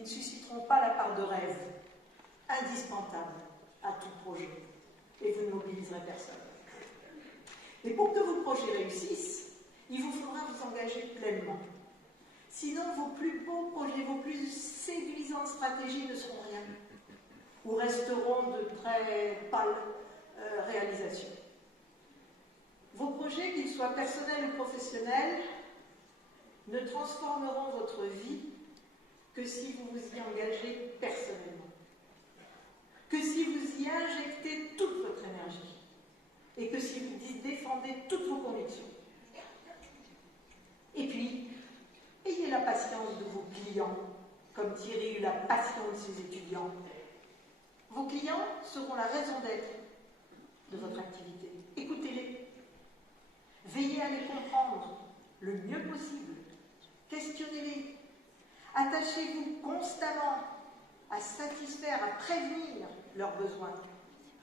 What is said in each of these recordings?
ils ne susciteront pas la part de rêve, indispensable à tout projet, et vous ne mobiliserez personne. Mais pour que vos projets réussissent, il vous faudra vous engager pleinement. Sinon, vos plus beaux projets, vos plus séduisantes stratégies ne seront rien, ou resteront de très pâles réalisations. Vos projets, qu'ils soient personnels ou professionnels, ne transformeront votre vie que si vous vous y engagez personnellement, que si vous y injectez toute votre énergie et que si vous y défendez toutes vos convictions. Et puis, ayez la patience de vos clients, comme Thierry eut la passion de ses étudiants. Vos clients seront la raison d'être de votre activité. Écoutez-les. Veillez à les comprendre le mieux possible. Questionnez-les. Attachez-vous constamment à satisfaire, à prévenir leurs besoins,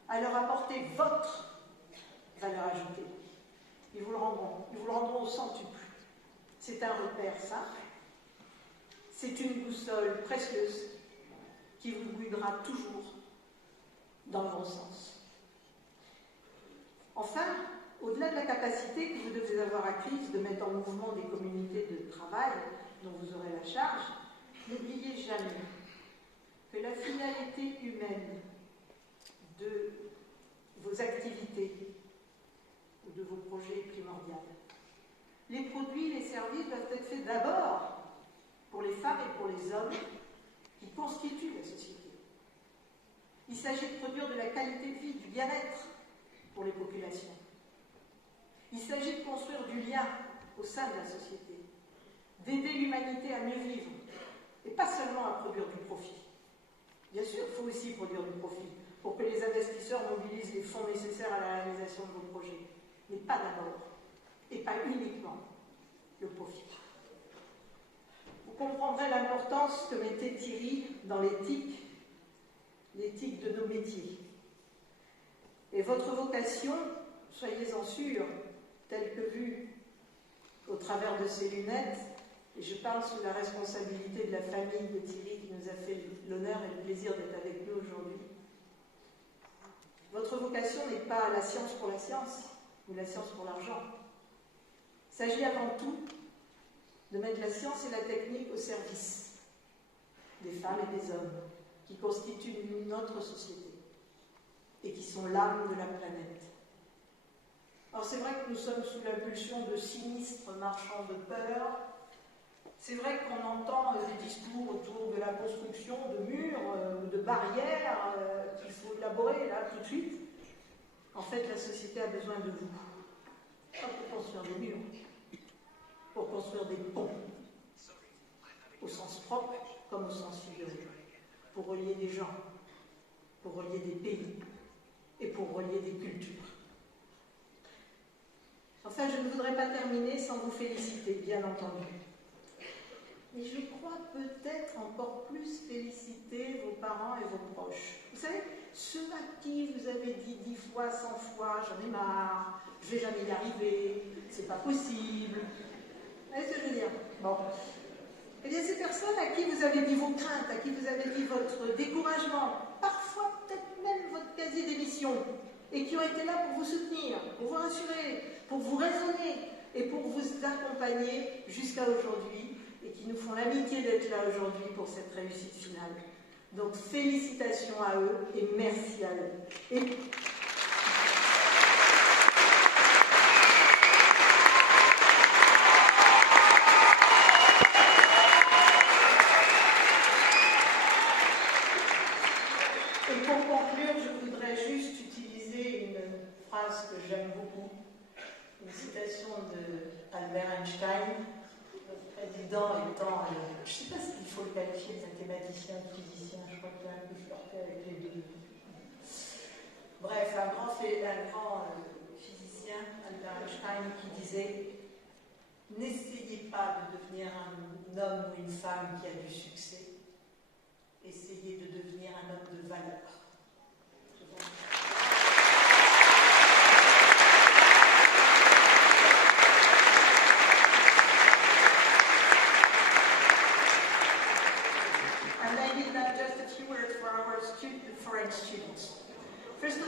à leur apporter votre valeur ajoutée. Ils vous le rendront au centuple. C'est un repère simple. C'est une boussole précieuse qui vous guidera toujours dans le bon sens. Enfin, au-delà de la capacité que vous devez avoir acquise de mettre en mouvement des communautés de travail dont vous aurez la charge, n'oubliez jamais que la finalité humaine de vos activités ou de vos projets est primordiale. Les produits, les services doivent être faits d'abord pour les femmes et pour les hommes qui constituent la société. Il s'agit de produire de la qualité de vie, du bien-être pour les populations. Il s'agit de construire du lien au sein de la société, d'aider l'humanité à mieux vivre, et pas seulement à produire du profit. Bien sûr, il faut aussi produire du profit pour que les investisseurs mobilisent les fonds nécessaires à la réalisation de vos projets, mais pas d'abord, et pas uniquement, le profit. Vous comprendrez l'importance que mettait Thierry dans l'éthique de nos métiers. Et votre vocation, soyez-en sûrs, telle que vue au travers de ces lunettes, et je parle sous la responsabilité de la famille de Thierry qui nous a fait l'honneur et le plaisir d'être avec nous aujourd'hui. Votre vocation n'est pas la science pour la science, ou la science pour l'argent. Il s'agit avant tout de mettre la science et la technique au service des femmes et des hommes qui constituent notre société et qui sont l'âme de la planète. Alors c'est vrai que nous sommes sous l'impulsion de sinistres marchands de peur. C'est vrai qu'on entend des discours autour de la construction de murs ou de barrières qu'il faut élaborer là tout de suite. En fait, la société a besoin de vous. Pas pour construire des murs, pour construire des ponts, au sens propre comme au sens figuré, pour relier des gens, pour relier des pays et pour relier des cultures. Enfin, je ne voudrais pas terminer sans vous féliciter, bien entendu. Mais je crois peut-être encore plus féliciter vos parents et vos proches. Vous savez, ceux à qui vous avez dit 10 fois, 100 fois, j'en ai marre, je ne vais jamais y arriver, c'est pas possible. Vous voyez ce que je veux dire? Bon. Eh bien, ces personnes à qui vous avez dit vos craintes, à qui vous avez dit votre découragement, parfois peut-être même votre quasi-démission, et qui ont été là pour vous soutenir, pour vous rassurer, pour vous raisonner et pour vous accompagner jusqu'à aujourd'hui, et qui nous font l'amitié d'être là aujourd'hui pour cette réussite finale. Donc félicitations à eux et merci à eux. Et pour conclure, je voudrais juste utiliser une phrase que j'aime beaucoup, une citation d'Albert Einstein, le président étant, je ne sais pas s'il faut le qualifier de mathématicien ou physicien, je crois qu'il est un peu flirté avec les deux. Bref, un grand physicien, Albert Einstein, qui disait « N'essayez pas de devenir un homme ou une femme qui a du succès, essayez de devenir un homme de valeur. » Un our foreign students. First of all,